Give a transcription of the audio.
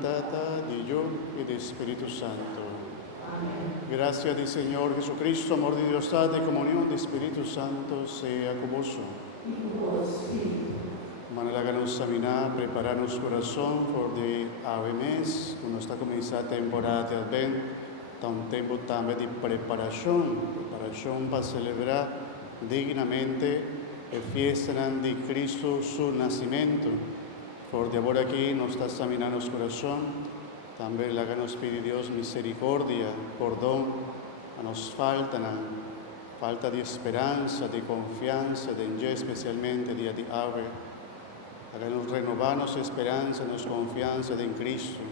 Tata, de Hijo y de Espíritu Santo. Gracia del Señor Jesucristo, amor de Dios Padre, comunión de Espíritu Santo, sea con vosotros. Manalaganos examinar, prepararnos corazón por de ave mês, quando está começando a temporada de Advento, está um tempo também de preparação para celebrar dignamente a fiesta de Cristo, su nascimento. Por de agora aqui nos está examinando o coração, também lá nos pede Deus misericórdia, perdão, a nos falta de esperança, de confiança, de enjé, especialmente dia de ave. Háganos renovar nuestra esperanza, nuestra confianza en Cristo.